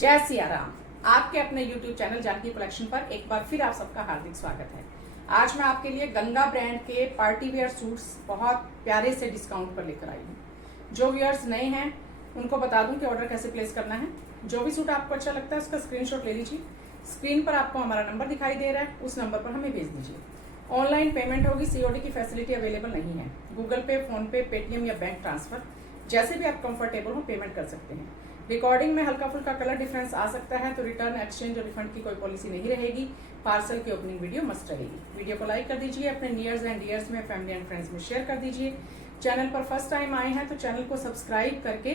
जय सिया राम। आपके अपने YouTube चैनल जानकी कलेक्शन पर एक बार फिर आप सबका हार्दिक स्वागत है। आज मैं आपके लिए गंगा ब्रांड के पार्टी वेयर सूट्स बहुत प्यारे से डिस्काउंट पर लेकर आई हूँ। जो व्यूअर्स नए हैं उनको बता दूं कि ऑर्डर कैसे प्लेस करना है। जो भी सूट आपको अच्छा लगता है उसका स्क्रीनशॉट ले लीजिए। स्क्रीन पर आपको हमारा नंबर दिखाई दे रहा है, उस नंबर पर हमें भेज दीजिए। ऑनलाइन पेमेंट होगी, COD की फैसिलिटी अवेलेबल नहीं है। गूगल पे, फोन पे, पेटीएम या बैंक ट्रांसफर जैसे भी आप कंफर्टेबल हो पेमेंट कर सकते हैं। रिकॉर्डिंग में हल्का फुल्का कलर डिफरेंस आ सकता है, तो रिटर्न, एक्सचेंज और रिफंड की कोई पॉलिसी नहीं रहेगी। पार्सल की ओपनिंग वीडियो मस्ट रहेगी। वीडियो को लाइक कर दीजिए, अपने नियर्स एंड डियर्स में, फैमिली एंड फ्रेंड्स में शेयर कर दीजिए। चैनल पर फर्स्ट टाइम आए हैं तो चैनल को सब्सक्राइब करके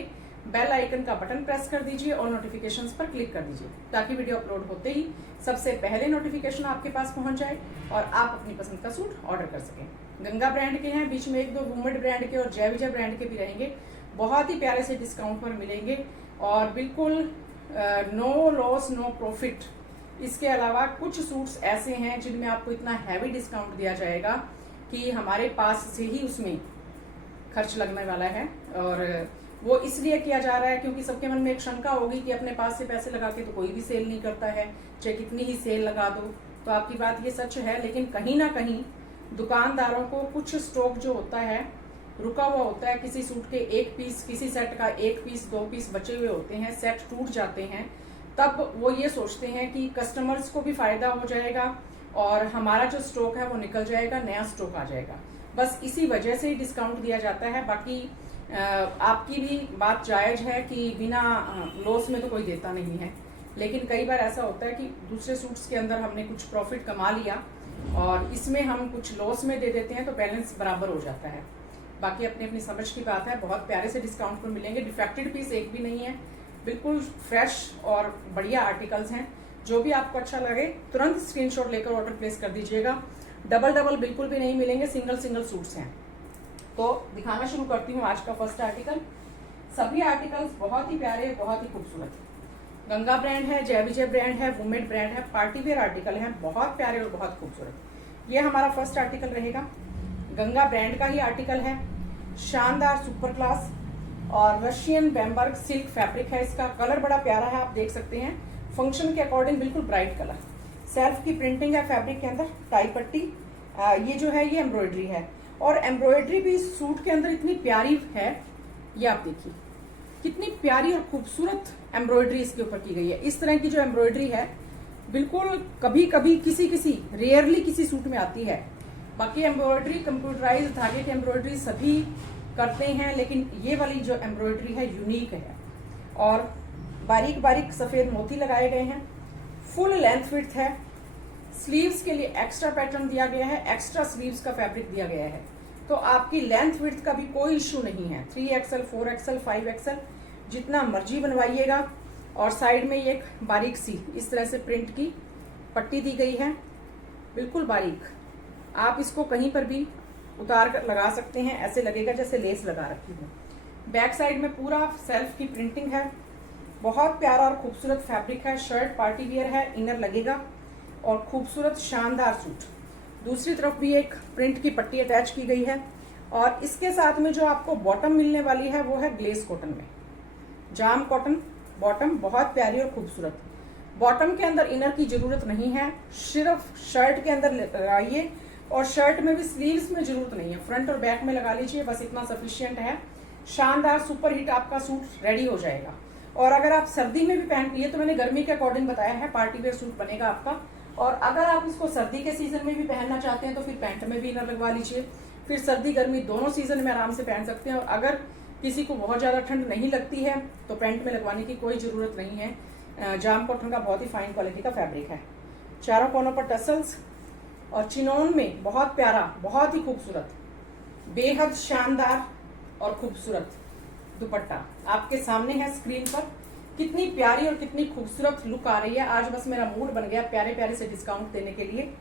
बेल आइकन का बटन प्रेस कर दीजिए और नोटिफिकेशंस पर क्लिक कर दीजिए, ताकि वीडियो अपलोड होते ही सबसे पहले नोटिफिकेशन आपके पास पहुंच जाए और आप अपनी पसंद का सूट ऑर्डर कर सकें। गंगा ब्रांड के हैं, बीच में एक दो वुमेड ब्रांड के और जय विजय ब्रांड के भी रहेंगे। बहुत ही प्यारे से डिस्काउंट पर मिलेंगे और बिल्कुल नो लॉस नो प्रॉफिट। इसके अलावा कुछ सूट्स ऐसे हैं जिनमें आपको इतना हैवी डिस्काउंट दिया जाएगा कि हमारे पास से ही उसमें खर्च लगने वाला है। और वो इसलिए किया जा रहा है क्योंकि सबके मन में एक शंका होगी कि अपने पास से पैसे लगा के तो कोई भी सेल नहीं करता है, चाहे कितनी ही सेल लगा दो। तो आपकी बात ये सच है, लेकिन कहीं ना कहीं दुकानदारों को कुछ स्टॉक जो होता है रुका हुआ होता है। किसी सूट के एक पीस, किसी सेट का एक पीस, दो पीस बचे हुए होते हैं, सेट टूट जाते हैं, तब वो ये सोचते हैं कि कस्टमर्स को भी फायदा हो जाएगा और हमारा जो स्टॉक है वो निकल जाएगा, नया स्टॉक आ जाएगा। बस इसी वजह से ही डिस्काउंट दिया जाता है। बाकी आपकी भी बात जायज है कि बिना लॉस में तो कोई देता नहीं है, लेकिन कई बार ऐसा होता है कि दूसरे सूट्स के अंदर हमने कुछ प्रॉफिट कमा लिया और इसमें हम कुछ लॉस में दे देते हैं, तो बैलेंस बराबर हो जाता है। बाकी अपनी अपनी समझ की बात है। बहुत प्यारे से डिस्काउंट पर मिलेंगे। डिफेक्टेड पीस एक भी नहीं है, बिल्कुल फ्रेश और बढ़िया आर्टिकल्स हैं। जो भी आपको अच्छा लगे तुरंत स्क्रीनशॉट लेकर ऑर्डर प्लेस कर दीजिएगा। डबल बिल्कुल भी नहीं मिलेंगे, सिंगल सूट्स हैं। तो दिखाना शुरू करती हूँ आज का फर्स्ट आर्टिकल। सभी आर्टिकल्स बहुत ही प्यारे, बहुत ही खूबसूरत। गंगा ब्रांड है, जय विजय ब्रांड है, वुमेड ब्रांड है, पार्टी वेयर आर्टिकल है, बहुत प्यारे और बहुत खूबसूरत। ये हमारा फर्स्ट आर्टिकल रहेगा। गंगा ब्रांड का ही आर्टिकल है। शानदार सुपर क्लास और रशियन बैम्बर्ग सिल्क फैब्रिक है। इसका कलर बड़ा प्यारा है, आप देख सकते हैं। फंक्शन के अकॉर्डिंग बिल्कुल ब्राइट कलर। सेल्फ की प्रिंटिंग है फैब्रिक के अंदर, टाई पट्टी। ये जो है ये एम्ब्रॉयडरी है और एम्ब्रॉयडरी भी सूट के अंदर इतनी प्यारी है। ये आप देखिए कितनी प्यारी और खूबसूरत एम्ब्रॉयडरी इसके ऊपर की गई है। इस तरह की जो एम्ब्रॉयडरी है बिल्कुल कभी कभी किसी रेयरली किसी सूट में आती है। बाकी एम्ब्रॉयडरी कंप्यूटराइज धागे की एम्ब्रॉयडरी सभी करते हैं, लेकिन ये वाली जो एम्ब्रॉयडरी है यूनिक है और बारीक बारीक सफेद मोती लगाए गए हैं। फुल लेंथ विड्थ है। स्लीव्स के लिए एक्स्ट्रा पैटर्न दिया गया है, एक्स्ट्रा स्लीव्स का फैब्रिक दिया गया है, तो आपकी लेंथ विड्थ का भी कोई इश्यू नहीं है। 3XL, 4XL, 5XL जितना मर्जी बनवाइएगा। और साइड में ये एक बारीक सी इस तरह से प्रिंट की पट्टी दी गई है, बिल्कुल बारीक। आप इसको कहीं पर भी उतार कर लगा सकते हैं, ऐसे लगेगा जैसे लेस लगा रखी है। बैक साइड में पूरा सेल्फ की प्रिंटिंग है। बहुत प्यारा और खूबसूरत फैब्रिक है। शर्ट पार्टी वियर है, इनर लगेगा और खूबसूरत शानदार सूट। दूसरी तरफ भी एक प्रिंट की पट्टी अटैच की गई है और इसके साथ में जो आपको बॉटम मिलने वाली है वो है ग्लेस कॉटन में, जाम कॉटन बॉटम। बहुत प्यारी और खूबसूरत। बॉटम के अंदर इनर की जरूरत नहीं है, सिर्फ शर्ट के अंदर लगाइए और शर्ट में भी स्लीव्स में जरूरत नहीं है, फ्रंट और बैक में लगा लीजिए, बस इतना सफिशियंट है। शानदार सुपर हिट आपका सूट रेडी हो जाएगा। और अगर आप सर्दी में भी पहन लिए तो मैंने गर्मी के अकॉर्डिंग बताया है, पार्टी वेयर सूट बनेगा आपका। और अगर आप इसको सर्दी के सीजन में भी पहनना चाहते हैं तो फिर पैंट में भी इनर लगवा लीजिए, फिर सर्दी गर्मी दोनों सीजन में आराम से पहन सकते हैं। और अगर किसी को बहुत ज्यादा ठंड नहीं लगती है तो पैंट में लगवाने की कोई जरूरत नहीं है। जाम कॉटन का बहुत ही फाइन क्वालिटी का फैब्रिक है। चारों कोनों पर टसल्स और चिनोन में बहुत प्यारा, बहुत ही खूबसूरत, बेहद शानदार और खूबसूरत दुपट्टा आपके सामने है स्क्रीन पर। कितनी प्यारी और कितनी खूबसूरत लुक आ रही है। आज बस मेरा मूड बन गया प्यारे प्यारे से डिस्काउंट देने के लिए।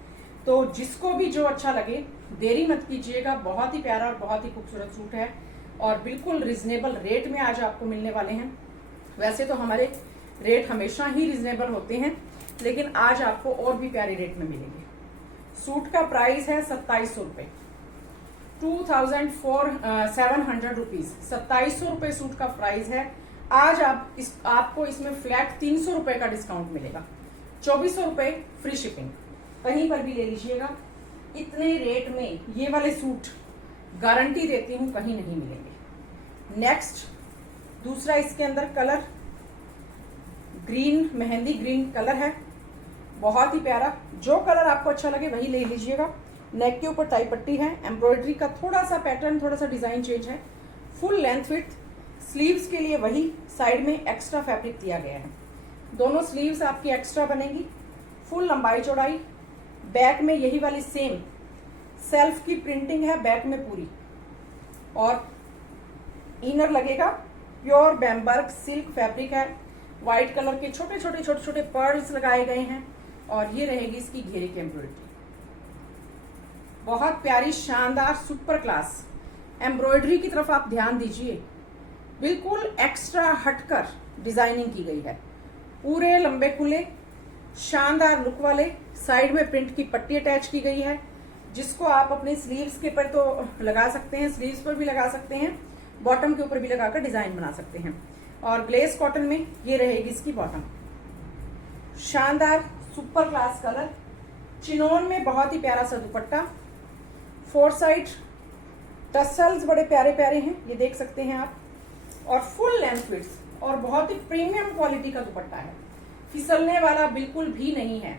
तो जिसको भी जो अच्छा लगे देरी मत कीजिएगा। बहुत ही प्यारा और बहुत ही खूबसूरत सूट है और बिल्कुल रिजनेबल रेट में आज आपको मिलने वाले हैं। वैसे तो हमारे रेट हमेशा ही रिजनेबल होते हैं, लेकिन आज आपको और भी प्यारे रेट में मिलेंगे। सूट का प्राइस है 2700 रुपए, 2700 रुपीज। 2700 रुपए सूट का प्राइस है। आज आपको इसमें फ्लैट 300 रुपए का डिस्काउंट मिलेगा। 2400 रुपए फ्री शिपिंग, कहीं पर भी ले लीजिएगा। इतने रेट में ये वाले सूट गारंटी देती हूँ कहीं नहीं मिलेंगे। नेक्स्ट दूसरा इसके अंदर colour green, mehndi green colour है, बहुत ही प्यारा। जो कलर आपको अच्छा लगे वही ले लीजिएगा। नेक के ऊपर टाई पट्टी है, एम्ब्रॉयडरी का थोड़ा सा पैटर्न, थोड़ा सा डिजाइन चेंज है। फुल लेंथ विड्थ, स्लीव्स के लिए वही साइड में एक्स्ट्रा फैब्रिक दिया गया है। दोनों स्लीव्स आपकी एक्स्ट्रा बनेगी। फुल लंबाई चौड़ाई, बैक में यही वाली सेम सेल्फ की प्रिंटिंग है बैक में पूरी, और इनर लगेगा प्योर बैम्बर्ग सिल्क फैब्रिक है। व्हाइट कलर के छोटे छोटे पर्ल्स लगाए गए हैं, और ये रहेगी इसकी घेरे की एम्ब्रॉयडरी। बहुत प्यारी शानदार सुपर क्लास एम्ब्रॉयडरी की तरफ आप ध्यान दीजिए। बिल्कुल एक्स्ट्रा हटकर डिजाइनिंग की गई है। पूरे लंबे खुले शानदार लुक वाले, साइड में प्रिंट की पट्टी अटैच की गई है, जिसको आप अपने स्लीव्स के ऊपर तो लगा सकते हैं, स्लीव्स पर भी लगा सकते हैं, बॉटम के ऊपर भी लगाकर डिजाइन बना सकते हैं। और ग्लेस कॉटन में ये रहेगी इसकी बॉटम। शानदार सुपर क्लास कलर, चिनोन में बहुत ही प्यारा सा दुपट्टा, 4 साइड टसल्स बड़े प्यारे प्यारे हैं, ये देख सकते हैं आप, और फुल लेंथ विड्थ, और बहुत ही प्रीमियम क्वालिटी का दुपट्टा है। फिसलने वाला बिल्कुल भी नहीं है।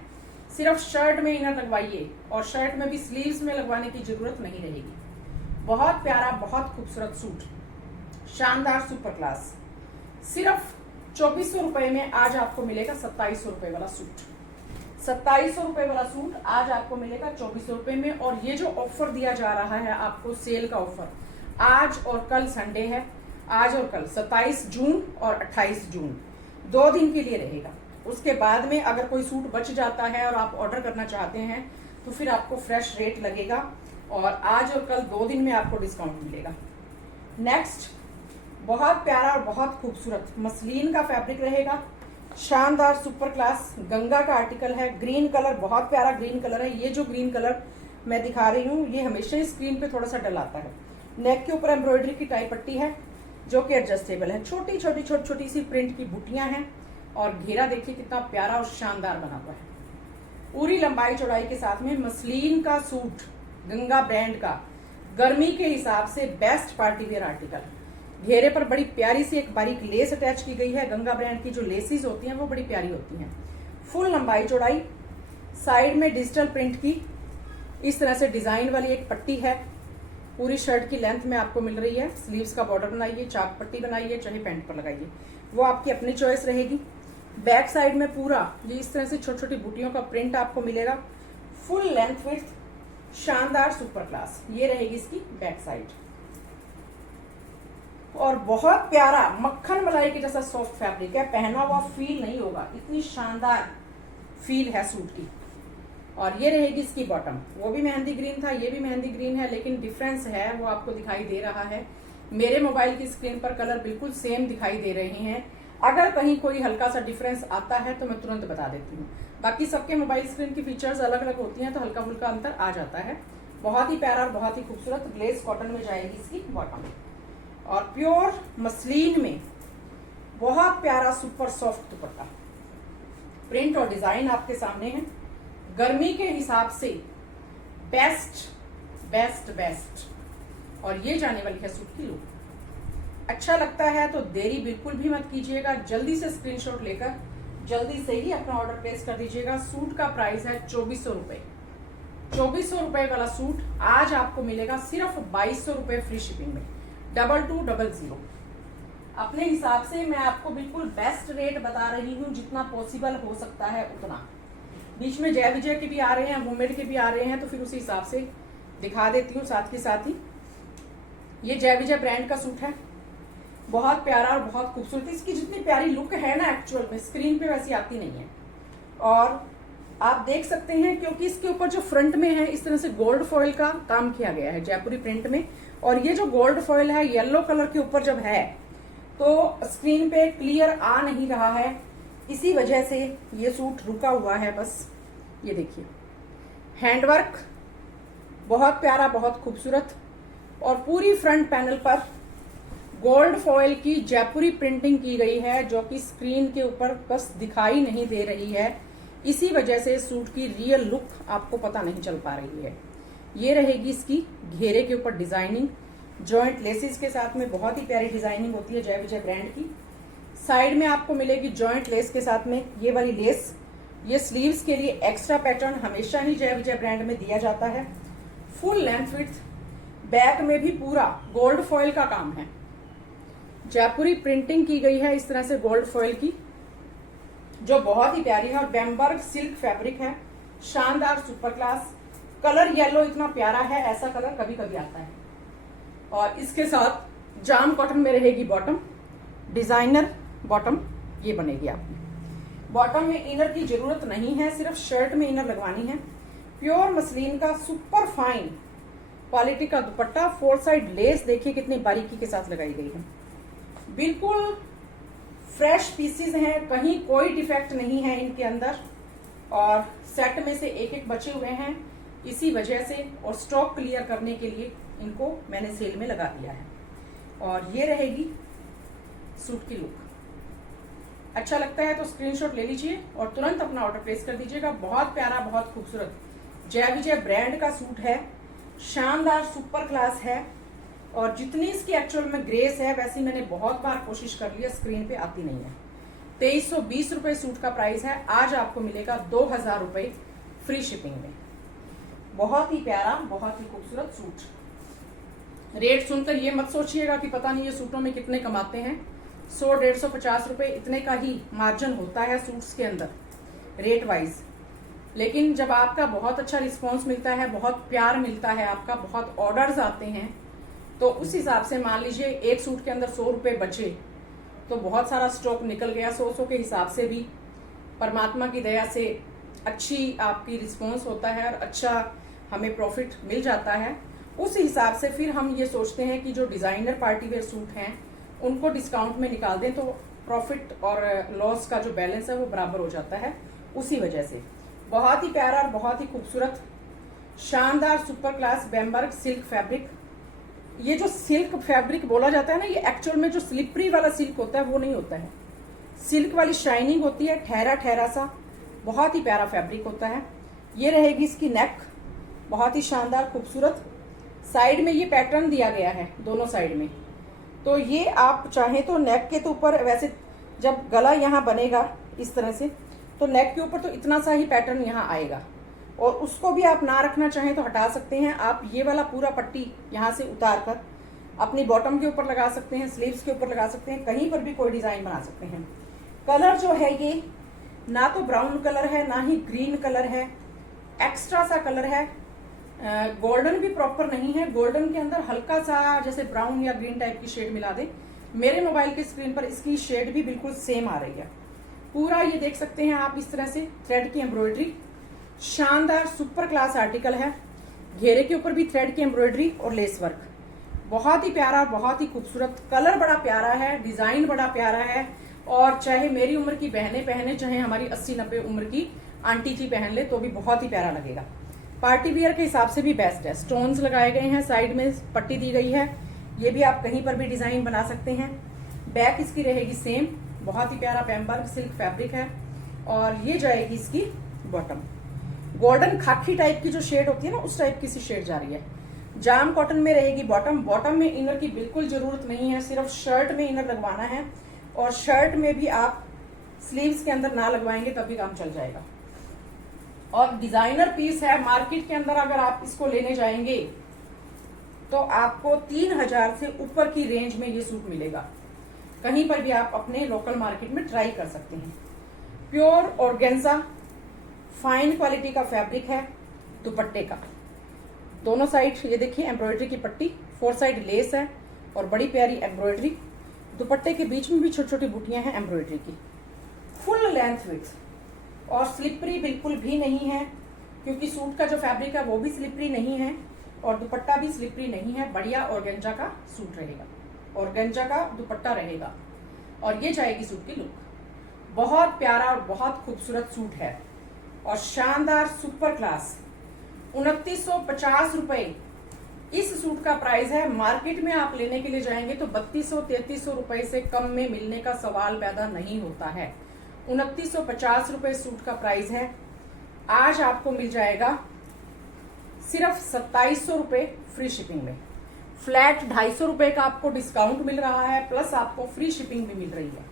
सिर्फ शर्ट में इनर लगवाइए, और शर्ट में भी स्लीव्स में लगवाने की जरूरत नहीं रहेगी। बहुत प्यारा, बहुत खूबसूरत सूट, शानदार सुपर क्लास। सिर्फ 2400 रुपए में आज आपको मिलेगा 2700 रुपए वाला सूट। 2700 रुपए वाला सूट आज आपको मिलेगा 2400 रुपए में। और ये जो ऑफर दिया जा रहा है आपको, सेल का ऑफर, आज और कल संडे है, आज और कल 27 जून और 28 जून 2 दिन के लिए रहेगा। उसके बाद में अगर कोई सूट बच जाता है और आप ऑर्डर करना चाहते हैं तो फिर आपको फ्रेश रेट लगेगा, और आज और कल 2 दिन में आपको डिस्काउंट मिलेगा। नेक्स्ट बहुत प्यारा और बहुत खूबसूरत मसलिन का फैब्रिक रहेगा, शानदार सुपर क्लास गंगा का आर्टिकल है। ग्रीन कलर, बहुत प्यारा ग्रीन कलर है। ये जो ग्रीन कलर मैं दिखा रही हूँ ये हमेशा ही स्क्रीन पे थोड़ा सा डल आता है। नेक के ऊपर एम्ब्रॉयडरी की टाई पट्टी है जो कि एडजस्टेबल है। छोटी छोटी सी प्रिंट की बुटियां हैं, और घेरा देखिए कितना प्यारा और शानदार बना हुआ है। पूरी लंबाई चौड़ाई के साथ में मसलिन का सूट, गंगा ब्रांड का, गर्मी के हिसाब से बेस्ट पार्टी वेयर आर्टिकल। घेरे पर बड़ी प्यारी सी एक बारीक लेस अटैच की गई है। गंगा ब्रांड की जो लेसेस होती हैं वो बड़ी प्यारी होती हैं। फुल लंबाई चौड़ाई, साइड में डिजिटल प्रिंट की इस तरह से डिजाइन वाली एक पट्टी है। पूरी शर्ट की लेंथ में आपको मिल रही है। स्लीव्स का बॉर्डर बनाइए, चाक पट्टी बनाइए, चाहे पैंट पर लगाइए, वो आपकी अपनी चॉइस रहेगी। बैक साइड में पूरा ये इस तरह से छोटी छोटी बूटियों का प्रिंट आपको मिलेगा। फुल लेंथ विड्थ, शानदार सुपर क्लास, ये रहेगी इसकी बैक साइड। और बहुत प्यारा मक्खन मलाई के जैसा सॉफ्ट फैब्रिक है, पहना हुआ फील नहीं होगा, इतनी शानदार फील है सूट की। और ये रहेगी इसकी बॉटम, वो भी मेहंदी ग्रीन था, ये भी मेहंदी ग्रीन है, लेकिन डिफरेंस है वो आपको दिखाई दे रहा है। मेरे मोबाइल की स्क्रीन पर कलर बिल्कुल सेम दिखाई दे रहे हैं। अगर कहीं कोई हल्का सा डिफरेंस आता है तो मैं तुरंत बता देती हूँ। बाकी सबके मोबाइल स्क्रीन की फीचर्स अलग अलग होती हैं, तो हल्का फुल्का अंतर आ जाता है। बहुत ही प्यारा और बहुत ही खूबसूरत ग्लेस कॉटन में जाएगी इसकी बॉटम, और प्योर मसलिन में बहुत प्यारा सुपर सॉफ्ट दुपट्टा। प्रिंट और डिजाइन आपके सामने है। गर्मी के हिसाब से बेस्ट बेस्ट बेस्ट, और ये जाने वाली है सूट की लुक। अच्छा लगता है तो देरी बिल्कुल भी मत कीजिएगा, जल्दी से स्क्रीनशॉट लेकर जल्दी से ही अपना ऑर्डर प्लेस कर दीजिएगा। सूट का प्राइस है 2400 रुपए। 2400 रुपए वाला सूट आज आपको मिलेगा सिर्फ 2200 रुपए फ्री शिपिंग में, 2200। अपने हिसाब से मैं आपको बिल्कुल बेस्ट रेट बता रही हूँ, जितना पॉसिबल हो सकता है उतना। बीच में जय विजय के भी आ रहे हैं, वुमेड के भी आ रहे हैं, तो फिर उसी हिसाब से दिखा देती हूँ। साथ के साथ ही ये जय विजय ब्रांड का सूट है, बहुत प्यारा और बहुत खूबसूरत। इसकी जितनी प्यारी लुक है ना एक्चुअल में स्क्रीन पे वैसी आती नहीं है। और आप देख सकते हैं क्योंकि इसके ऊपर जो फ्रंट में है इस तरह से गोल्ड फॉइल का काम किया गया है जयपुरी प्रिंट में, और ये जो गोल्ड फॉइल है येलो कलर के ऊपर जब है तो स्क्रीन पे क्लियर आ नहीं रहा है, इसी वजह से ये सूट रुका हुआ है बस। ये देखिए हैंडवर्क बहुत प्यारा, बहुत खूबसूरत, और पूरी फ्रंट पैनल पर गोल्ड फॉयल की जयपुरी प्रिंटिंग की गई है, जो कि स्क्रीन के ऊपर बस दिखाई नहीं दे रही है। इसी वजह से सूट की रियल लुक आपको पता नहीं चल पा रही है। ये रहेगी इसकी घेरे के ऊपर डिजाइनिंग, जॉइंट लेसेस के साथ में बहुत ही प्यारी डिजाइनिंग होती है जय विजय ब्रांड की। साइड में आपको मिलेगी जॉइंट लेस के साथ में ये वाली लेस। ये स्लीव्स के लिए एक्स्ट्रा पैटर्न हमेशा ही जय विजय ब्रांड में दिया जाता है। फुल लेंथ विड्थ, बैक में भी पूरा गोल्ड फॉयल का काम है। जयपुरी प्रिंटिंग की गई है इस तरह से गोल्ड फॉयल की, जो बहुत ही प्यारी है और बेम्बर्ग सिल्क फैब्रिक है। शानदार सुपर क्लास कलर, येलो इतना प्यारा है, ऐसा कलर कभी कभी आता है। और इसके साथ जाम कॉटन में रहेगी बॉटम, डिजाइनर बॉटम ये बनेगी आपकी। बॉटम में इनर की जरूरत नहीं है, सिर्फ शर्ट में इनर लगवानी है। प्योर मसलिन का सुपर फाइन क्वालिटी का दुपट्टा, 4 साइड लेस देखिए कितनी बारीकी के साथ लगाई गई है। बिल्कुल फ्रेश पीसेस हैं, कहीं कोई डिफेक्ट नहीं है इनके अंदर। और सेट में से एक एक बचे हुए हैं, इसी वजह से और स्टॉक क्लियर करने के लिए इनको मैंने सेल में लगा दिया है। और ये रहेगी सूट की लुक। अच्छा लगता है तो स्क्रीनशॉट ले लीजिए और तुरंत अपना ऑर्डर प्लेस कर दीजिएगा। बहुत प्यारा, बहुत खूबसूरत जय विजय ब्रांड का सूट है, शानदार सुपर क्लास है। और जितनी इसकी एक्चुअल में ग्रेस है, वैसी मैंने बहुत बार कोशिश कर लिया, स्क्रीन पे आती नहीं है। 2320 रुपए सूट का प्राइस है। आज आपको मिलेगा 2000 रुपए फ्री शिपिंग में। बहुत ही प्यारा, बहुत ही खूबसूरत सूट। रेट सुनकर ये मत सोचिएगा कि पता नहीं ये सूटों में कितने कमाते हैं। 100-150 रुपए इतने का ही मार्जिन होता है सूट्स के अंदर रेट वाइज। लेकिन जब आपका बहुत अच्छा रिस्पॉन्स मिलता है, बहुत प्यार मिलता है, आपका बहुत ऑर्डर्स आते हैं, तो उस हिसाब से मान लीजिए एक सूट के अंदर 100 रुपए बचे तो बहुत सारा स्टॉक निकल गया। 100 के हिसाब से भी परमात्मा की दया से अच्छी आपकी रिस्पॉन्स होता है और अच्छा हमें प्रॉफिट मिल जाता है। उस हिसाब से फिर हम ये सोचते हैं कि जो डिजाइनर पार्टी वेयर सूट हैं उनको डिस्काउंट में निकाल दें तो प्रॉफिट और लॉस का जो बैलेंस है वो बराबर हो जाता है। उसी वजह से बहुत ही प्यारा और बहुत ही खूबसूरत शानदार सुपर क्लास बेम्बर्ग सिल्क फैब्रिक। ये जो सिल्क फैब्रिक बोला जाता है ना, ये एक्चुअल में जो स्लिपरी वाला सिल्क होता है वो नहीं होता है। सिल्क वाली शाइनिंग होती है, ठहरा ठहरा सा, बहुत ही प्यारा फैब्रिक होता है। ये रहेगी इसकी नेक, बहुत ही शानदार खूबसूरत। साइड में ये पैटर्न दिया गया है दोनों साइड में, तो ये आप चाहें तो नेक के तो ऊपर, वैसे जब गला यहाँ बनेगा इस तरह से तो नेक के ऊपर तो इतना सा ही पैटर्न यहाँ आएगा, और उसको भी आप ना रखना चाहें तो हटा सकते हैं। आप ये वाला पूरा पट्टी यहाँ से उतार कर अपनी बॉटम के ऊपर लगा सकते हैं, स्लीव्स के ऊपर लगा सकते हैं, कहीं पर भी कोई डिजाइन बना सकते हैं। कलर जो है ये ना तो ब्राउन कलर है ना ही ग्रीन कलर है, एक्स्ट्रा सा कलर है। गोल्डन भी प्रॉपर नहीं है, गोल्डन के अंदर हल्का सा जैसे ब्राउन या ग्रीन टाइप की शेड मिला दे। मेरे मोबाइल की स्क्रीन पर इसकी शेड भी बिल्कुल सेम आ रही है। पूरा ये देख सकते हैं आप इस तरह से थ्रेड की एम्ब्रॉयडरी, शानदार सुपर क्लास आर्टिकल है। घेरे के ऊपर भी थ्रेड की एम्ब्रॉयडरी और लेस वर्क, बहुत ही प्यारा, बहुत ही खूबसूरत। कलर बड़ा प्यारा है, डिजाइन बड़ा प्यारा है, और चाहे मेरी उम्र की बहनें पहने, चाहे हमारी 80-90 उम्र की आंटी जी पहन ले तो भी बहुत ही प्यारा लगेगा। पार्टी वियर के हिसाब से भी बेस्ट है। स्टोन्स लगाए गए हैं, साइड में पट्टी दी गई है, ये भी आप कहीं पर भी डिजाइन बना सकते हैं। बैक इसकी रहेगी सेम, बहुत ही प्यारा बेम्बर्ग सिल्क फैब्रिक है। और ये जाएगी इसकी बॉटम, गोल्डन खाकी टाइप की जो शेड होती है ना, उस टाइप की सी शेड जा रही है। जाम कॉटन में रहेगी बॉटम। बॉटम में इनर की बिल्कुल जरूरत नहीं है, सिर्फ शर्ट में इनर लगवाना है, और शर्ट में भी आप स्लीव्स के अंदर ना लगवाएंगे तब भी काम चल जाएगा। और डिजाइनर पीस है, मार्केट के अंदर अगर आप इसको लेने जाएंगे तो आपको 3000 से ऊपर की रेंज में ये सूट मिलेगा। कहीं पर भी आप अपने लोकल मार्केट में ट्राई कर सकते हैं। प्योर ऑर्गेन्जा फाइन क्वालिटी का फैब्रिक है। दुपट्टे का दोनों साइड ये देखिए एम्ब्रॉयडरी की पट्टी, 4 साइड लेस है और बड़ी प्यारी एम्ब्रॉयडरी। दुपट्टे के बीच में भी छोटी छोटी बूटियां हैं एम्ब्रॉयडरी की। फुल लेंथ विड्थ, और स्लिपरी बिल्कुल भी नहीं है, क्योंकि सूट का जो फैब्रिक है वो भी स्लिपरी नहीं है और दुपट्टा भी स्लिपरी नहीं है। बढ़िया ऑर्गेन्जा का सूट रहेगा, ऑर्गेन्जा का दुपट्टा रहेगा। और ये जाएगी सूट की लुक। बहुत प्यारा और बहुत खूबसूरत सूट है और शानदार सुपर क्लास। 2950 रुपए इस सूट का प्राइस है, मार्केट में आप लेने के लिए जाएंगे तो 3200-3300 रुपए से कम में मिलने का सवाल पैदा नहीं होता है। 2950 रुपए सूट का प्राइस है। आज आपको मिल जाएगा सिर्फ 2700 रुपए फ्री शिपिंग में। फ्लैट 250 रुपए का आपको डिस्काउंट मिल रहा है, प्लस आपको फ्री शिपिंग भी मिल रही है।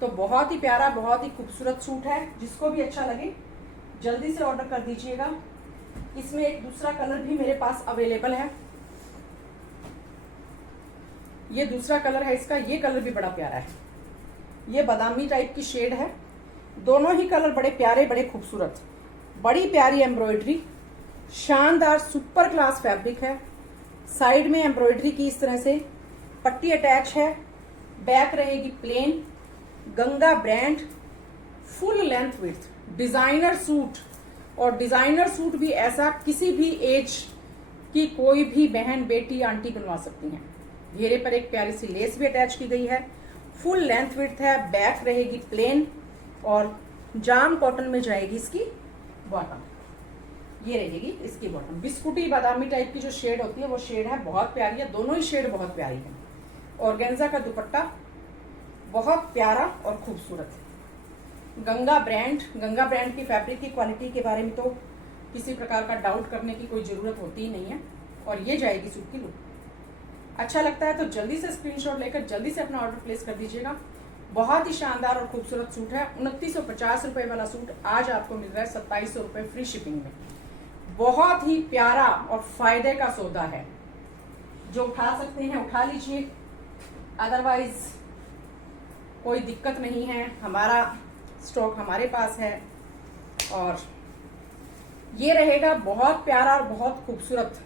तो बहुत ही प्यारा, बहुत ही खूबसूरत सूट है। जिसको भी अच्छा लगे जल्दी से ऑर्डर कर दीजिएगा। इसमें एक दूसरा कलर भी मेरे पास अवेलेबल है। ये दूसरा कलर है इसका, ये कलर भी बड़ा प्यारा है। ये बादामी टाइप की शेड है। दोनों ही कलर बड़े प्यारे, बड़े खूबसूरत, बड़ी प्यारी एम्ब्रॉयडरी, शानदार सुपर क्लास फैब्रिक है। साइड में एम्ब्रॉयडरी की इस तरह से पट्टी अटैच है। बैक रहेगी plain. Ganga brand, full length width, designer suit. और डिजाइनर सूट भी ऐसा किसी भी एज की कोई भी बहन, बेटी, आंटी बनवा सकती हैं। घेरे पर एक प्यारी सी लेस भी अटैच की गई है। फुल लेंथ विड्थ है। बैक रहेगी प्लेन और जाम कॉटन में जाएगी इसकी बॉटम। ये रहेगी इसकी बॉटम। बिस्कुटी बादामी टाइप की जो शेड होती है वो शेड है, बहुत प्यारी है। दोनों ही शेड बहुत प्यारी है। ऑर्गेन्जा का दुपट्टा बहुत प्यारा और खूबसूरत है। गंगा ब्रांड की फैब्रिक की क्वालिटी के बारे में तो किसी प्रकार का डाउट करने की कोई जरूरत होती ही नहीं है। और ये जाएगी सूट की लुक। अच्छा लगता है तो जल्दी से स्क्रीनशॉट लेकर जल्दी से अपना ऑर्डर प्लेस कर दीजिएगा। बहुत ही शानदार और खूबसूरत सूट है। 2950 रुपए वाला सूट आज आपको मिल रहा है 2700 रुपए फ्री शिपिंग में। बहुत ही प्यारा और फायदे का सौदा है। जो उठा सकते हैं उठा लीजिए, अदरवाइज कोई दिक्कत नहीं है। हमारा स्टॉक हमारे पास है। और ये रहेगा बहुत प्यारा और बहुत खूबसूरत।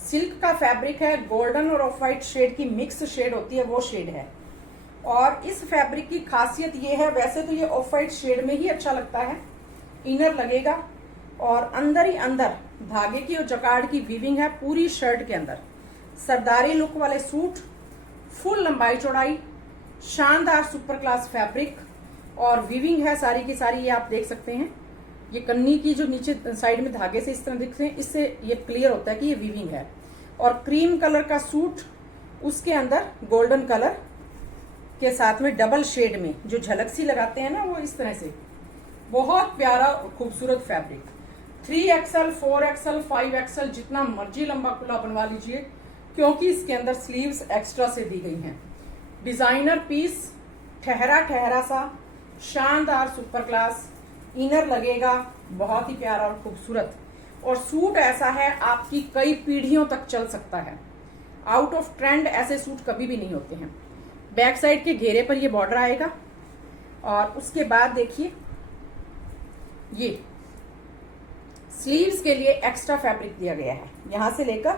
सिल्क का फैब्रिक है। गोल्डन और ऑफ वाइट शेड की मिक्स शेड होती है, वो शेड है। और इस फैब्रिक की खासियत ये है, वैसे तो ये ऑफ वाइट शेड में ही अच्छा लगता है। इनर लगेगा और अंदर ही अंदर धागे की और जकार्ड की वीविंग है पूरी शर्ट के अंदर। सरदारी लुक वाले सूट, फुल लंबाई चौड़ाई, शानदार सुपर क्लास फैब्रिक और वीविंग है सारी की सारी। ये आप देख सकते हैं, ये कन्नी की जो नीचे साइड में धागे से इस तरह दिखते हैं, इससे ये क्लियर होता है कि ये वीविंग है। और क्रीम कलर का सूट, उसके अंदर गोल्डन कलर के साथ में डबल शेड में जो झलक सी लगाते हैं ना, वो इस तरह से बहुत प्यारा और खूबसूरत फैब्रिक। 3XL, 4XL, 5XL जितना मर्जी लंबा खुला बनवा लीजिए, क्योंकि इसके अंदर स्लीव्स एक्स्ट्रा से दी गई हैं। डिजाइनर पीस, ठहरा सा शानदार सुपर क्लास, इनर लगेगा बहुत ही प्यारा और खूबसूरत। और सूट ऐसा है आपकी कई पीढ़ियों तक चल सकता है। आउट ऑफ ट्रेंड ऐसे सूट कभी भी नहीं होते हैं। बैक साइड के घेरे पर ये बॉर्डर आएगा और उसके बाद देखिए ये स्लीव्स के लिए एक्स्ट्रा फैब्रिक दिया गया है। यहां से लेकर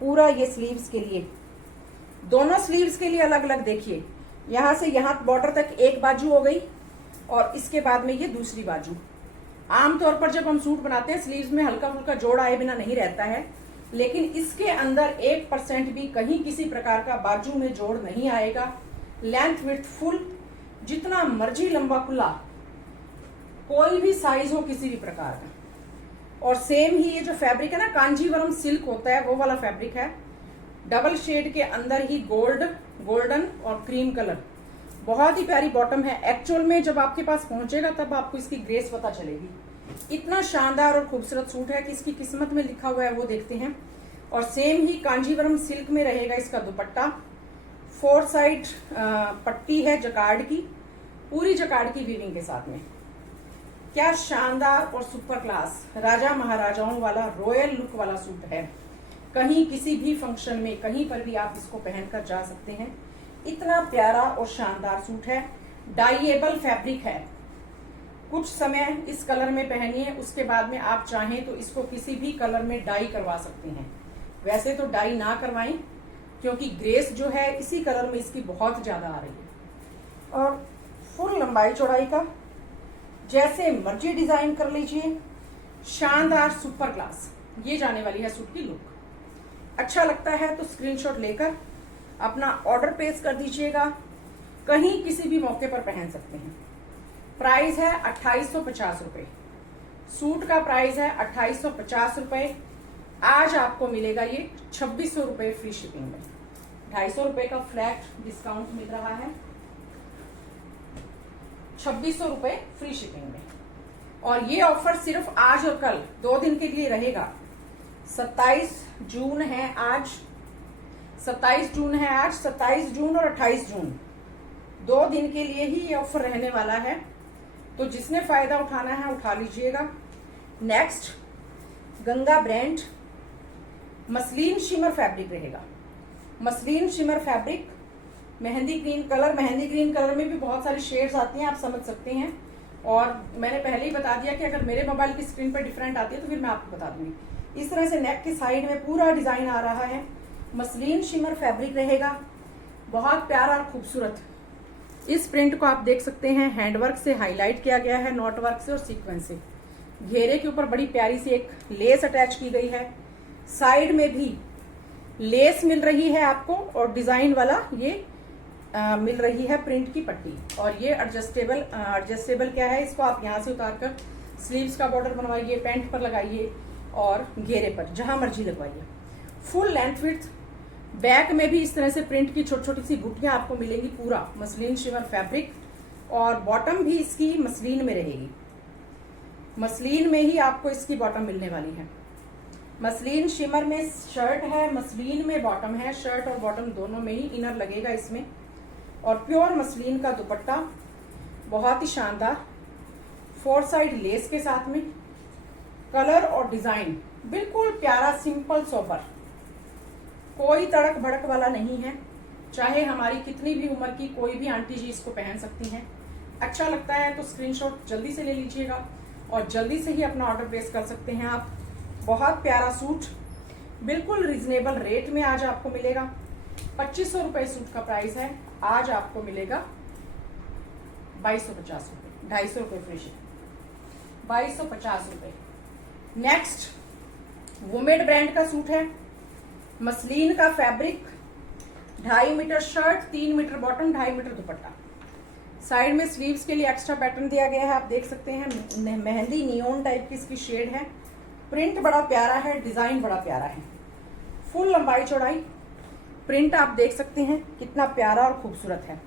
पूरा ये स्लीव्स के लिए, दोनों स्लीव्स के लिए अलग अलग देखिए। यहां से यहां बॉर्डर तक एक बाजू हो गई और इसके बाद में ये दूसरी बाजू। आमतौर पर जब हम सूट बनाते हैं स्लीव्स में हल्का फुल्का जोड़ आए बिना नहीं रहता है, लेकिन इसके अंदर 1% भी कहीं किसी प्रकार का बाजू में जोड़ नहीं आएगा। लेंथ विड्थ फुल, जितना मर्जी लंबा खुला, कोई भी साइज हो किसी भी प्रकार का। और सेम ही ये जो फैब्रिक है ना, कांजीवरम सिल्क होता है वो वाला फैब्रिक है। डबल शेड के अंदर ही गोल्डन और क्रीम कलर, बहुत ही प्यारी बॉटम है। एक्चुअल में जब आपके पास पहुंचेगा तब आपको इसकी ग्रेस पता चलेगी। इतना शानदार और खूबसूरत सूट है कि इसकी किस्मत में लिखा हुआ है वो देखते हैं। और सेम ही कांजीवरम सिल्क में रहेगा इसका दुपट्टा। 4 साइड पट्टी है जकार्ड की, पूरी जकार्ड की वीविंग के साथ में। क्या शानदार और सुपर क्लास राजा महाराजाओं वाला रॉयल लुक वाला सूट है। कहीं किसी भी फंक्शन में कहीं पर भी आप इसको पहनकर जा सकते हैं। इतना प्यारा और शानदार सूट है। डाइएबल फैब्रिक है। कुछ समय इस कलर में पहनिए, उसके बाद में आप चाहें तो इसको किसी भी कलर में डाई करवा सकते हैं। वैसे तो डाई ना करवाएं, क्योंकि ग्रेस जो है इसी कलर में इसकी बहुत ज्यादा आ रही है। और फुल लंबाई चौड़ाई का जैसे मर्जी डिजाइन कर लीजिए। शानदार सुपर क्लास ये जाने वाली है सूट की लुक। अच्छा लगता है तो स्क्रीनशॉट लेकर अपना ऑर्डर प्लेस कर दीजिएगा। कहीं किसी भी मौके पर पहन सकते हैं। प्राइस है 2850 रुपए। सूट का प्राइस है 2850 रुपए। आज आपको मिलेगा ये 2600 रुपये फ्री शिपिंग में। 250 रुपये का फ्लैट डिस्काउंट मिल रहा है, 2600 रुपये फ्री शिपिंग में। और ये ऑफर सिर्फ आज और कल 2 दिन के लिए रहेगा। 27 जून है आज, 27 जून है आज, 27 जून और 28 जून 2 दिन के लिए ही ये ऑफर रहने वाला है। तो जिसने फायदा उठाना है उठा लीजिएगा। Next, Ganga brand muslin shimmer fabric रहेगा। Muslin shimmer fabric, mehndi green colour. Mehndi green colour में भी बहुत सारी शेड्स आती हैं, आप समझ सकते हैं। और मैंने पहले ही बता दिया कि अगर मेरे मोबाइल की स्क्रीन पर डिफरेंट आती है तो फिर मैं आपको बता दूंगी। इस तरह से नेक के साइड में पूरा डिजाइन आ रहा है। मसलिन शिमर फैब्रिक रहेगा, बहुत प्यारा और खूबसूरत। इस प्रिंट को आप देख सकते हैं, हैंडवर्क से हाईलाइट किया गया है, नॉट वर्क से और सीक्वेंस से। घेरे के ऊपर बड़ी प्यारी सी एक लेस अटैच की गई है। साइड में भी लेस मिल रही है आपको और डिजाइन वाला ये मिल रही है प्रिंट की पट्टी। और ये एडजस्टेबल क्या है, इसको आप यहाँ से उतार कर स्लीव्स का बॉर्डर बनवाइए, पैंट पर लगाइए और घेरे पर जहां मर्जी लगवाइए। Full length width. बैक में भी इस तरह से प्रिंट की छोटी छोटी सी बुटियां आपको मिलेंगी। पूरा मसलिन शिमर फैब्रिक और बॉटम भी इसकी मसलिन में रहेगी। मसलिन में ही आपको इसकी बॉटम मिलने वाली है। मसलिन शिमर में शर्ट है, मसलिन में बॉटम है। शर्ट और बॉटम दोनों में ही इनर लगेगा इसमें। और प्योर मसलिन का दुपट्टा, बहुत ही शानदार 4 साइड लेस के साथ में। कलर और डिजाइन बिल्कुल प्यारा, सिंपल सोबर, कोई तड़क भड़क वाला नहीं है। चाहे हमारी कितनी भी उम्र की कोई भी आंटी जी इसको पहन सकती हैं। अच्छा लगता है तो स्क्रीनशॉट जल्दी से ले लीजिएगा और जल्दी से ही अपना ऑर्डर प्लेस कर सकते हैं आप। बहुत प्यारा सूट, बिल्कुल रिजनेबल रेट में आज आपको मिलेगा। 2500 रुपये सूट का प्राइस है, आज आपको मिलेगा 2250 रुपये। 250 रुपये फ्री शिपिंग, 2250 रुपये। नेक्स्ट, वुमेड ब्रांड का सूट है, मसलिन का fabric, 2.5 metre shirt, 3 metre bottom, 2.5 metre dupatta. Side में स्लीव्स के लिए एक्स्ट्रा पैटर्न दिया गया है, आप देख सकते हैं। मेहंदी नियोन टाइप की इसकी शेड है। प्रिंट बड़ा प्यारा है, डिजाइन बड़ा प्यारा है। फुल लंबाई चौड़ाई प्रिंट आप देख सकते हैं कितना प्यारा और खूबसूरत है।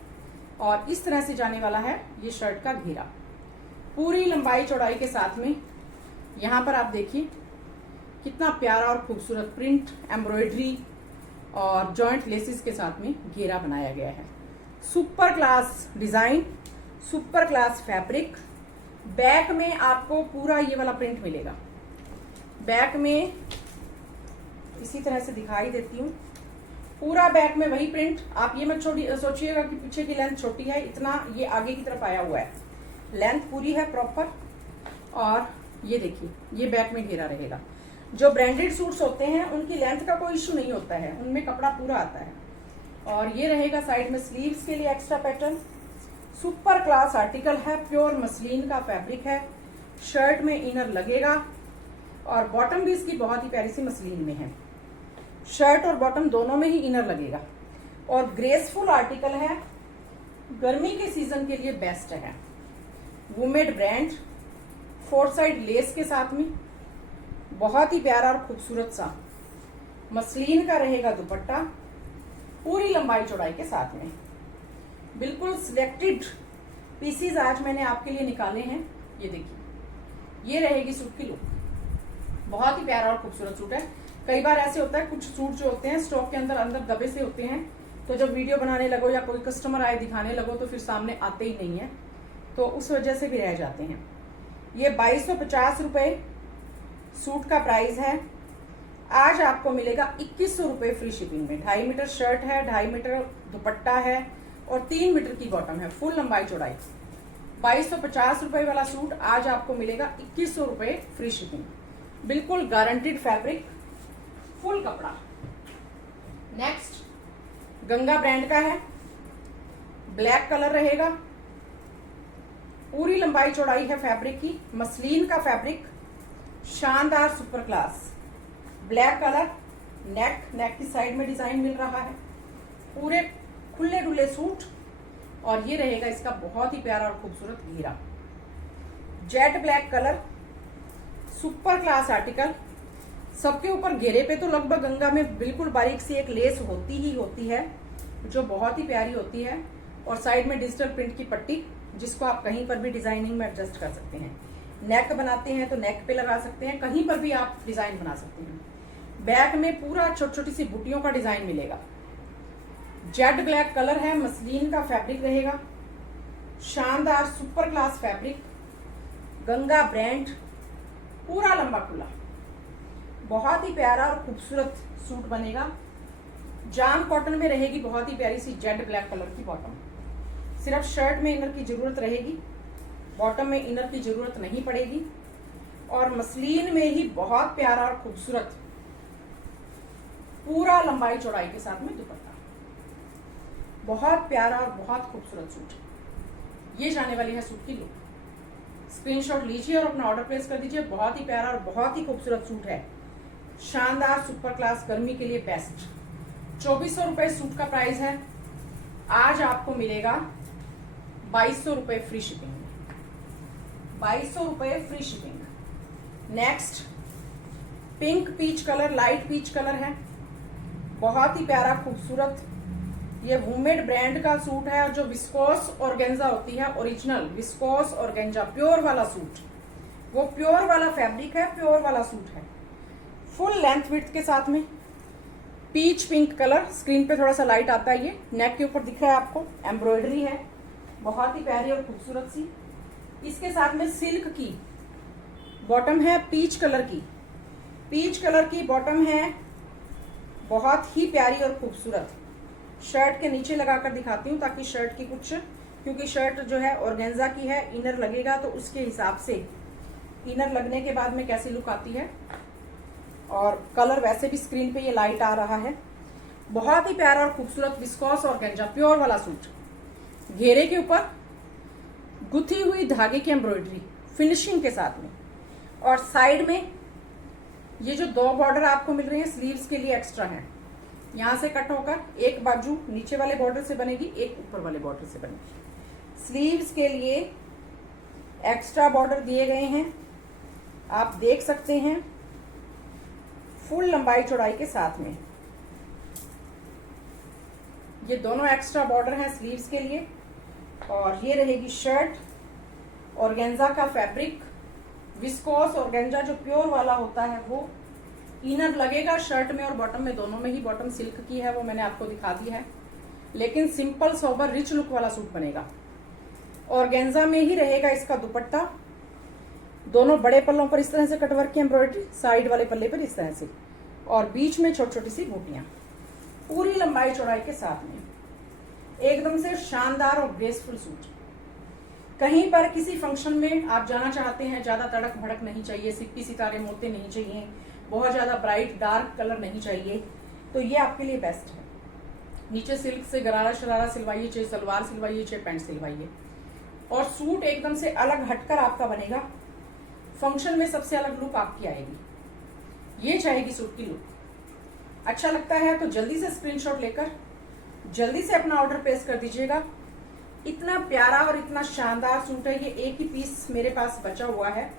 और इस तरह से जाने वाला है ये शर्ट का घेरा, पूरी लंबाई चौड़ाई के साथ में। यहाँ पर आप देखिए कितना प्यारा और खूबसूरत प्रिंट, एम्ब्रॉयडरी और जॉइंट लेसिस के साथ में घेरा बनाया गया है। Super class design, super class fabric. Back में आपको पूरा ये वाला प्रिंट मिलेगा। बैक में इसी तरह से दिखाई देती हूँ, पूरा बैक में वही प्रिंट। आप ये मत सोचिएगा कि पीछे की लेंथ छोटी है, इतना ये आगे की तरफ आया हुआ है। लेंथ पूरी है प्रॉपर। और ये देखिए, ये बैक में घेरा रहेगा। जो ब्रांडेड सूट्स होते हैं उनकी लेंथ का कोई इश्यू नहीं होता है, उनमें कपड़ा पूरा आता है। और ये रहेगा साइड में स्लीव्स के लिए extra pattern. Super class article है, प्योर मसलिन का फैब्रिक है। शर्ट में इनर लगेगा और बॉटम भी इसकी बहुत ही प्यारी सी मसलिन में है। शर्ट और बॉटम दोनों में ही इनर लगेगा। और ग्रेसफुल आर्टिकल है, गर्मी के सीजन के लिए बेस्ट है। वुमेड ब्रांड, 4 साइड लेस के साथ में, बहुत ही प्यारा और खूबसूरत सा मसलिन का रहेगा दुपट्टा, पूरी लंबाई चौड़ाई के साथ में। बिल्कुल सिलेक्टेड पीसीज आज मैंने आपके लिए निकाले हैं। ये देखिए, ये रहेगी सूट की लुक। बहुत ही प्यारा और खूबसूरत सूट है। कई बार ऐसे होता है, कुछ सूट जो होते हैं स्टॉक के अंदर दबे से होते हैं, तो जब वीडियो बनाने लगो या कोई कस्टमर आए दिखाने लगो तो फिर सामने आते ही नहीं है, तो उस वजह से भी रह जाते हैं। ये 2250 रुपये सूट का प्राइस है। आज आपको मिलेगा 2100 रुपये फ्री शिपिंग में। 2.5 मीटर शर्ट है, 2.5 मीटर दुपट्टा है और 3 मीटर की बॉटम है, फुल लंबाई चौड़ाई। 2250 रुपये वाला सूट आज आपको मिलेगा 2100 रुपये फ्री शिपिंग। बिल्कुल गारंटीड फैब्रिक, फुल कपड़ा। नेक्स्ट, गंगा ब्रांड का है, ब्लैक कलर रहेगा, पूरी लंबाई चौड़ाई है फैब्रिक की, मसलिन का फैब्रिक, शानदार सुपर क्लास ब्लैक कलर। नेक की साइड में डिजाइन मिल रहा है, पूरे खुले डुले सूट। और ये रहेगा इसका बहुत ही प्यारा और खूबसूरत घेरा, jet black colour, super class article. सबके ऊपर घेरे पे तो लगभग गंगा में बिल्कुल बारीक सी एक लेस होती ही होती है, जो बहुत ही प्यारी होती है। और साइड में डिजिटल प्रिंट की पट्टी, जिसको आप कहीं पर भी डिजाइनिंग में एडजस्ट कर सकते हैं। नेक बनाते हैं तो नेक पे लगा सकते हैं, कहीं पर भी आप डिजाइन बना सकते हैं। बैक में पूरा छोटी छोटी सी बुटियों का डिजाइन मिलेगा। जेड ब्लैक कलर है, मसलिन का फैब्रिक रहेगा, शानदार super class fabric, Ganga brand, पूरा लंबा खुला, बहुत ही प्यारा और खूबसूरत सूट बनेगा। जाम कॉटन में रहेगी बहुत ही प्यारी सी जेड ब्लैक कलर की बॉटम। सिर्फ शर्ट में इनर की जरूरत रहेगी, बॉटम में इनर की जरूरत नहीं पड़ेगी। और मसलिन में ही बहुत प्यारा और खूबसूरत पूरा लंबाई चौड़ाई के साथ में दुपट्टा, बहुत प्यारा और बहुत खूबसूरत सूट। ये जाने वाली है सूट की लुक। स्क्रीनशॉट लीजिए और अपना ऑर्डर प्लेस कर दीजिए। बहुत ही प्यारा और बहुत ही खूबसूरत सूट है, शानदार सुपर क्लास, गर्मी के लिए बेस्ट। 2400 रुपए सूट का प्राइस है। आज आपको मिलेगा 2200 रुपए फ्री शिपिंग में, 2200 रुपए free shipping. Next pink peach colour, light peach colour है, बहुत ही प्यारा खूबसूरत। ये वूमेड ब्रांड का सूट है, जो विस्कोस ऑर्गेन्जा होती है, ओरिजिनल विस्कोस ऑर्गेन्जा प्योर वाला सूट, वो प्योर वाला फैब्रिक है, प्योर वाला सूट है। फुल लेंथ विड्थ के साथ में पीच पिंक कलर, स्क्रीन पे थोड़ा सा लाइट आता है। ये नेक के ऊपर दिख रहा है आपको, एम्ब्रॉयडरी है बहुत ही प्यारी और खूबसूरत सी। इसके साथ में सिल्क की बॉटम है, पीच कलर की, पीच कलर की बॉटम है, बहुत ही प्यारी और खूबसूरत। शर्ट के नीचे लगाकर दिखाती हूँ ताकि शर्ट की कुछ, क्योंकि शर्ट जो है ऑर्गेन्जा की है, इनर लगेगा तो उसके हिसाब से इनर लगने के बाद में कैसी लुक आती है। और कलर वैसे भी स्क्रीन पे ये लाइट आ रहा है। बहुत ही प्यारा और खूबसूरत विस्कोस ऑर्गेन्जा प्योर वाला सूट, घेरे के ऊपर गुथी हुई धागे की एम्ब्रॉयडरी फिनिशिंग के साथ में। और साइड में ये जो 2 बॉर्डर आपको मिल रहे हैं स्लीव्स के लिए एक्स्ट्रा है, यहां से कट होकर एक बाजू नीचे वाले बॉर्डर से बनेगी, एक ऊपर वाले बॉर्डर से बनेगी। स्लीव्स के लिए एक्स्ट्रा बॉर्डर दिए गए हैं, आप देख सकते हैं, फुल लंबाई चौड़ाई के साथ में। ये दोनों एक्स्ट्रा बॉर्डर हैं स्लीव्स के लिए। और ये रहेगी शर्ट, ऑर्गेन्जा का फैब्रिक, विस्कोस ऑर्गेन्जा जो प्योर वाला होता है, वो इनर लगेगा शर्ट में और बॉटम में, दोनों में ही। बॉटम सिल्क की है, वो मैंने आपको दिखा दी है, लेकिन सिंपल सोबर रिच लुक वाला सूट बनेगा। ऑर्गेन्जा में ही रहेगा इसका दुपट्टा, दोनों बड़े पल्लों पर इस तरह से कटवर्क की एम्ब्रॉयडरी, साइड वाले पल्ले पर इस तरह से, और बीच में छोटी छोटी सी बूटियां, पूरी लंबाई चौड़ाई के साथ में। एकदम से शानदार और ग्रेसफुल सूट। कहीं पर किसी फंक्शन में आप जाना चाहते हैं, ज्यादा तड़क भड़क नहीं चाहिए, सिक्की सितारे मोती नहीं चाहिए, बहुत ज्यादा ब्राइट डार्क कलर नहीं चाहिए, तो ये आपके लिए बेस्ट है। नीचे सिल्क से गरारा शरारा सिलवाइए, चाहे सलवार सिलवाइए, चाहे पैंट सिलवाइए, और सूट एकदम से अलग हटकर आपका बनेगा। फंक्शन में सबसे अलग लुक आपकी आएगी। ये चाहेगी सूट की लुक। अच्छा लगता है तो जल्दी से स्क्रीनशॉट लेकर जल्दी से अपना ऑर्डर प्लेस कर दीजिएगा। इतना प्यारा और इतना शानदार सूट है। ये एक ही पीस मेरे पास बचा हुआ है।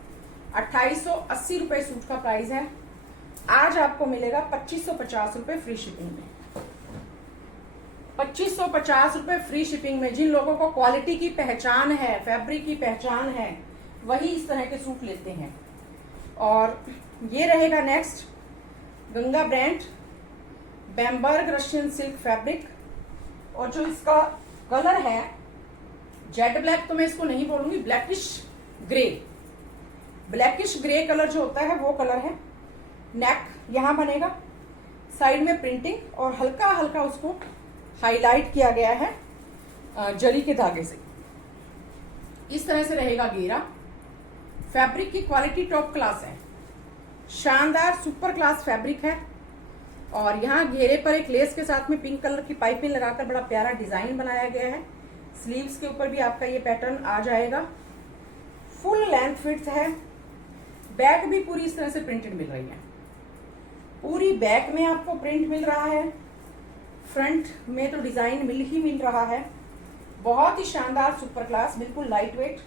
2880 रुपए सूट का प्राइस है। आज आपको मिलेगा 2550 रुपए फ्री शिपिंग में। 2550 रुपए फ्री शिपिंग में। जिन लोगों को क्वालिटी की पहचान है, फैब्रिक की पहचान है, वही इस तरह के सूट लेते हैं। और ये रहेगा next Ganga brand Bemberg Russian silk fabric, और जो इसका कलर है जेड ब्लैक, तो मैं इसको नहीं बोलूंगी, blackish grey, blackish grey colour जो होता है वो कलर है। नेक यहां बनेगा, साइड में प्रिंटिंग, और हल्का हल्का उसको हाईलाइट किया गया है जरी के धागे से। इस तरह से रहेगा घेरा। फैब्रिक की क्वालिटी टॉप क्लास है, शानदार सुपर क्लास फैब्रिक है। और यहाँ घेरे पर एक लेस के साथ में पिंक कलर की पाइपिंग लगाकर बड़ा प्यारा डिजाइन बनाया गया है। स्लीव्स के ऊपर भी आपका ये पैटर्न आ जाएगा। फुल लेंथ फिट्स है। बैक भी पूरी इस तरह से प्रिंटेड मिल रही है। पूरी बैक में आपको प्रिंट मिल रहा है, फ्रंट में तो डिजाइन मिल रहा है। बहुत ही शानदार सुपर क्लास, बिल्कुल लाइट वेट।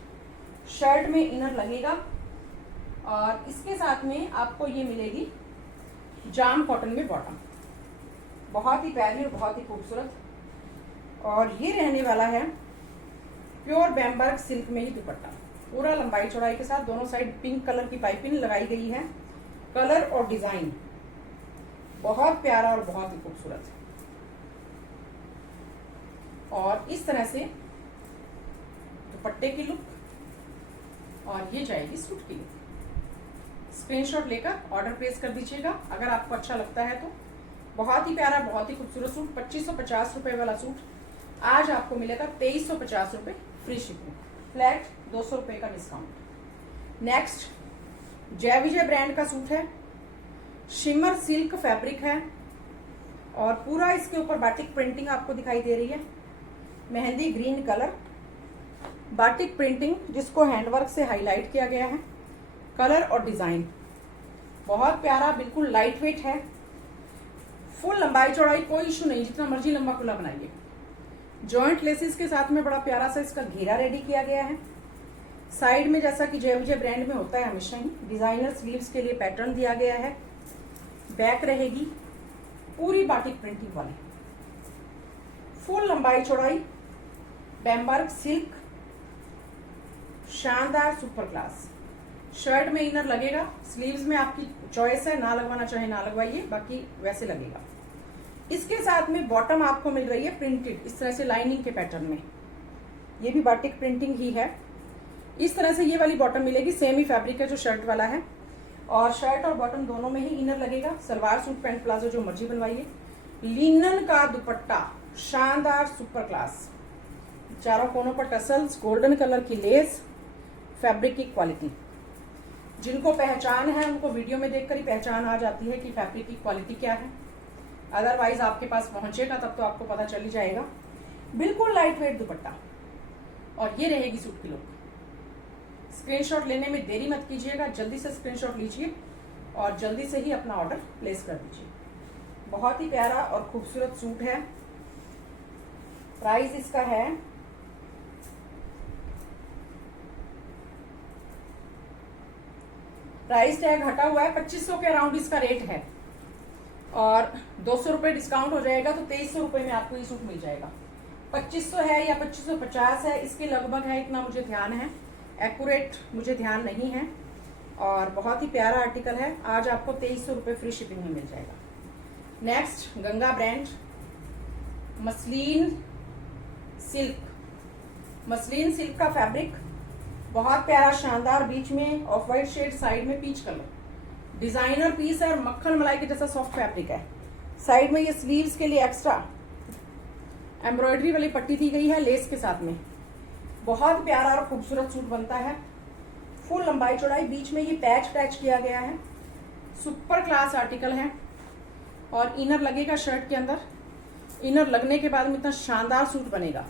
शर्ट में इनर लगेगा, और इसके साथ में आपको ये मिलेगी जाम कॉटन में बॉटम, बहुत ही प्यारी और बहुत ही खूबसूरत। और ये रहने वाला है प्योर बैम्बर्ग सिल्क में ही दुपट्टा, पूरा लंबाई चौड़ाई के साथ, दोनों साइड पिंक कलर की पाइपिंग लगाई गई है। कलर और डिजाइन बहुत प्यारा और बहुत ही खूबसूरत है। और इस तरह से दुपट्टे की लुक, और ये जाएगी सूट की लुक। स्क्रीनशॉट लेकर ऑर्डर प्लेस कर दीजिएगा अगर आपको अच्छा लगता है तो। बहुत ही प्यारा, बहुत ही खूबसूरत सूट, 2550 रुपए वाला सूट आज आपको मिलेगा 2350 रुपए फ्री शिपिंग, फ्लैट 200 रुपए का डिस्काउंट। नेक्स्ट जय विजय ब्रांड का सूट है, शिमर सिल्क फैब्रिक है और पूरा इसके ऊपर बाटिक प्रिंटिंग आपको दिखाई दे रही है। Mehndi green colour batik printing जिसको हैंडवर्क से हाईलाइट किया गया है। कलर और डिजाइन बहुत प्यारा, बिल्कुल लाइट वेट है। फुल लंबाई चौड़ाई कोई इशू नहीं, जितना मर्जी लंबा खुला बनाइए। जॉइंट लेसिस के साथ में बड़ा प्यारा सा इसका घेरा रेडी किया गया है। साइड में जैसा कि जय विजय ब्रांड में होता है हमेशा ही, डिजाइनर स्लीव्स के लिए पैटर्न दिया गया है। बैक रहेगी पूरी बाटिक प्रिंटिंग वाली, फुल लंबाई चौड़ाई, बैम्बर्ग सिल्क, शानदार सुपर क्लास। शर्ट में इनर लगेगा, स्लीव्स में आपकी चॉइस है, ना लगवाना चाहे ना लगवाइए, बाकी वैसे लगेगा। इसके साथ में बॉटम आपको मिल रही है प्रिंटेड, इस तरह से लाइनिंग के पैटर्न में, ये भी बाटिक प्रिंटिंग ही है। इस तरह से ये वाली बॉटम मिलेगी, सेम ही फैब्रिक है जो शर्ट वाला है। और शर्ट और बॉटम दोनों में ही इनर लगेगा। सलवार सूट पैंट प्लाजो जो मर्जी बनवाइए। लिनन का दुपट्टा, शानदार सुपर क्लास, चारों कोनों पर टसल्स, गोल्डन कलर की लेस, फैब्रिक की क्वालिटी। जिनको पहचान है उनको वीडियो में देखकर ही पहचान आ जाती है कि फैब्रिक की क्वालिटी क्या है, अदरवाइज आपके पास पहुंचेगा तब तो आपको पता चल ही जाएगा। बिल्कुल लाइट वेट दुपट्टा, और ये रहेगी सूट की लुक। स्क्रीनशॉट लेने में देरी मत कीजिएगा, जल्दी से स्क्रीनशॉट लीजिए और जल्दी से ही अपना ऑर्डर प्लेस कर दीजिए। बहुत ही प्यारा और खूबसूरत सूट है। प्राइस इसका है प्राइस टैग हटा हुआ है, 2500 के अराउंड इसका रेट है और 200 रुपए डिस्काउंट हो जाएगा तो 2300 रुपए में आपको ये सूट मिल जाएगा। 2500 है या 2550 है, इसके लगभग है, इतना मुझे ध्यान है, एक्यूरेट मुझे ध्यान नहीं है। और बहुत ही प्यारा आर्टिकल है, आज आपको 2300 रुपए फ्री शिपिंग में मिल जाएगा। Next Ganga brand muslin silk का फैब्रिक, बहुत प्यारा शानदार, बीच में ऑफ वाइट शेड, साइड में पीच कलर, डिजाइनर पीस है और मक्खन मलाई के जैसा सॉफ्ट फैब्रिक है। साइड में ये स्लीव्स के लिए एक्स्ट्रा एम्ब्रॉयडरी वाली पट्टी दी गई है लेस के साथ में। बहुत प्यारा और खूबसूरत सूट बनता है, फुल लंबाई चौड़ाई, बीच में ये पैच अटैच किया गया है। सुपर क्लास आर्टिकल है और इनर लगेगा शर्ट के अंदर। इनर लगने के बाद में इतना शानदार सूट बनेगा,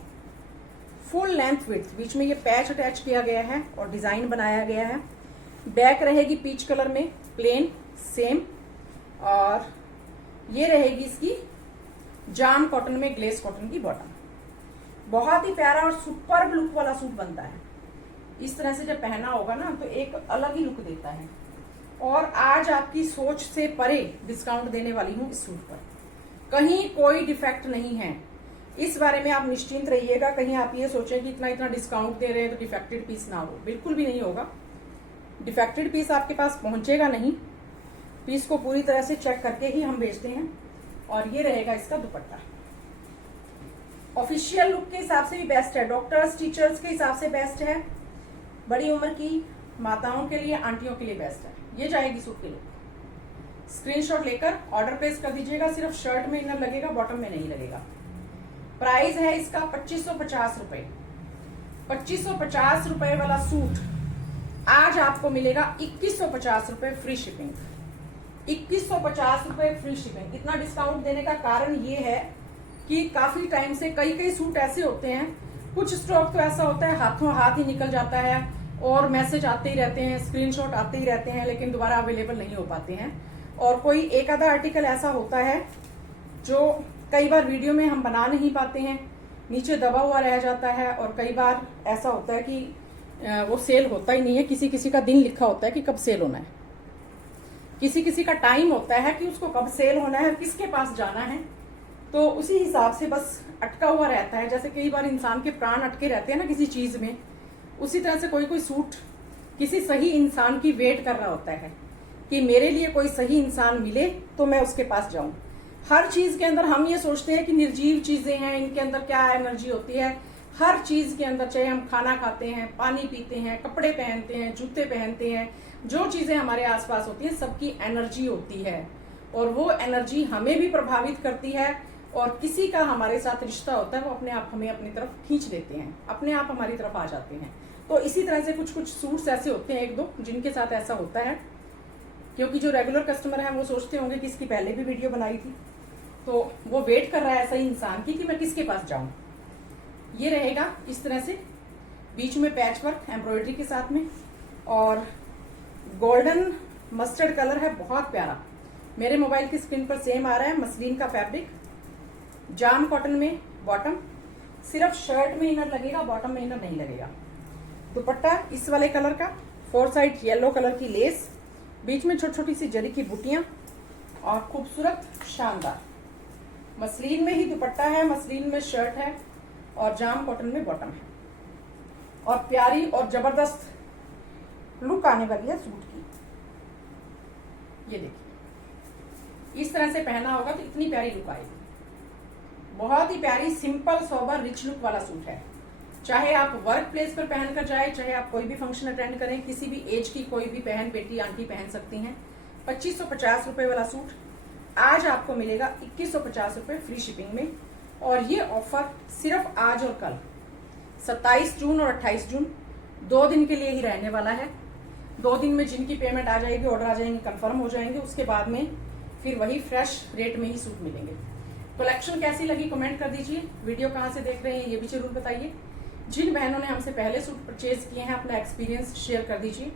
फुल लेंथ विड्थ, बीच में ये पैच अटैच किया गया है और डिजाइन बनाया गया है। बैक रहेगी पीच कलर में प्लेन सेम, और ये रहेगी इसकी जाम कॉटन में ग्लेस कॉटन की बॉटम। बहुत ही प्यारा और सुपर लुक वाला सूट बनता है। इस तरह से जब पहना होगा ना तो एक अलग ही लुक देता है। और आज आपकी सोच से परे डिस्काउंट देने वाली हूँ इस सूट पर, कहीं कोई डिफेक्ट नहीं है, इस बारे में आप निश्चिंत रहिएगा। कहीं आप ये सोचें कि इतना डिस्काउंट दे रहे हैं तो डिफेक्टेड पीस ना हो, बिल्कुल भी नहीं होगा। डिफेक्टेड पीस आपके पास पहुंचेगा नहीं, पीस को पूरी तरह से चेक करके ही हम बेचते हैं। और ये रहेगा इसका दुपट्टा, ऑफिशियल लुक के हिसाब से भी बेस्ट है, डॉक्टर्स टीचर्स के हिसाब से बेस्ट है, बड़ी उम्र की माताओं के लिए, आंटियों के लिए बेस्ट है। ये जाएगी सूट की लुक। स्क्रीनशॉट लेकर ऑर्डर प्लेस कर दीजिएगा। सिर्फ शर्ट में इनर लगेगा, बॉटम में नहीं लगेगा। प्राइस है इसका 2550 रुपए। 2550 रुपए वाला सूट आज आपको मिलेगा 2150 रुपए फ्री शिपिंग। 2150 रुपए फ्री शिपिंग। इतना डिस्काउंट देने का कारण ये है कि काफी टाइम से कई सूट ऐसे होते हैं, कुछ स्टॉक तो ऐसा होता है हाथों हाथ ही निकल जाता है और मैसेज आते ही रहते हैं, स्क्रीनशॉट आते ही रहते हैं, लेकिन दोबारा अवेलेबल नहीं हो पाते हैं। और कोई एक आधा आर्टिकल ऐसा होता है जो कई बार वीडियो में हम बना नहीं पाते हैं, नीचे दबा हुआ रह जाता है, और कई बार ऐसा होता है कि वो सेल होता ही नहीं है, किसी का दिन लिखा होता है कि कब सेल होना है। किसी किसी का टाइम होता है कि उसको कब सेल होना है, किसके पास जाना है, तो उसी हिसाब से बस अटका हुआ रहता है। जैसे कई बार इंसान के प्राण अटके रहते हैं ना किसी चीज में, उसी तरह से कोई कोई सूट किसी सही इंसान की वेट कर रहा होता है कि मेरे लिए कोई सही इंसान मिले तो मैं उसके पास जाऊं। हर चीज के अंदर हम ये सोचते हैं कि निर्जीव चीजें हैं, इनके अंदर क्या एनर्जी होती है। हर चीज के अंदर, चाहे हम खाना खाते हैं, पानी पीते हैं, कपड़े पहनते हैं, जूते पहनते हैं, जो चीजें हमारे आसपास होती है सबकी एनर्जी होती है और वो एनर्जी हमें भी प्रभावित करती है। और किसी का हमारे साथ रिश्ता होता है वो अपने आप हमें अपनी तरफ खींच लेते हैं, अपने आप हमारी तरफ आ जाते हैं। तो इसी तरह से कुछ कुछ सूट्स ऐसे होते हैं, एक दो जिनके साथ ऐसा होता है, क्योंकि जो रेगुलर कस्टमर है वो सोचते होंगे कि इसकी पहले भी वीडियो बनाई थी, तो वो वेट कर रहा है ऐसा ही इंसान की कि मैं किसके पास जाऊं। ये रहेगा इस तरह से, बीच में पैच वर्क एम्ब्रॉयडरी के साथ में, और गोल्डन मस्टर्ड कलर है, बहुत प्यारा। मेरे मोबाइल की स्क्रीन पर सेम आ रहा है। मसलिन का फैब्रिक, जाम कॉटन में बॉटम, सिर्फ शर्ट में इनर लगेगा, बॉटम में इनर नहीं लगेगा। दुपट्टा इस वाले कलर का, 4 साइड येलो कलर की लेस, बीच में छोटी छोटी सी जरी की बूटियां और खूबसूरत शानदार। मसलिन में ही दुपट्टा है, मसलिन में शर्ट है और जाम कॉटन में बॉटम है, और प्यारी और जबरदस्त लुक आने वाली है सूट की। ये देखिए, इस तरह से पहना होगा तो इतनी प्यारी लुक आएगी। बहुत ही प्यारी, सिंपल, सोबर, रिच लुक वाला सूट है। चाहे आप वर्क प्लेस पर पहन कर जाए, चाहे आप कोई भी फंक्शन अटेंड करें, किसी भी एज की कोई भी बहन, बेटी, आंटी पहन सकती हैं। 2550 रुपए वाला सूट आज आपको मिलेगा 2150 रुपए फ्री शिपिंग में। और ये ऑफर सिर्फ आज और कल 27 जून और 28 जून 2 दिन के लिए ही रहने वाला है। 2 दिन में जिनकी पेमेंट आ जाएगी, ऑर्डर आ जाएंगे, कंफर्म हो जाएंगे, उसके बाद में फिर वही फ्रेश रेट में ही सूट मिलेंगे। कलेक्शन कैसी लगी कमेंट कर दीजिए। वीडियो कहाँ से देख रहे हैं ये भी जरूर बताइए। जिन बहनों ने हमसे पहले सूट परचेज किए हैं अपना एक्सपीरियंस शेयर कर दीजिए।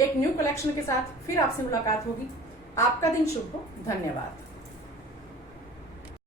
एक न्यू कलेक्शन के साथ फिर आपसे मुलाकात होगी। आपका दिन शुभ हो। धन्यवाद।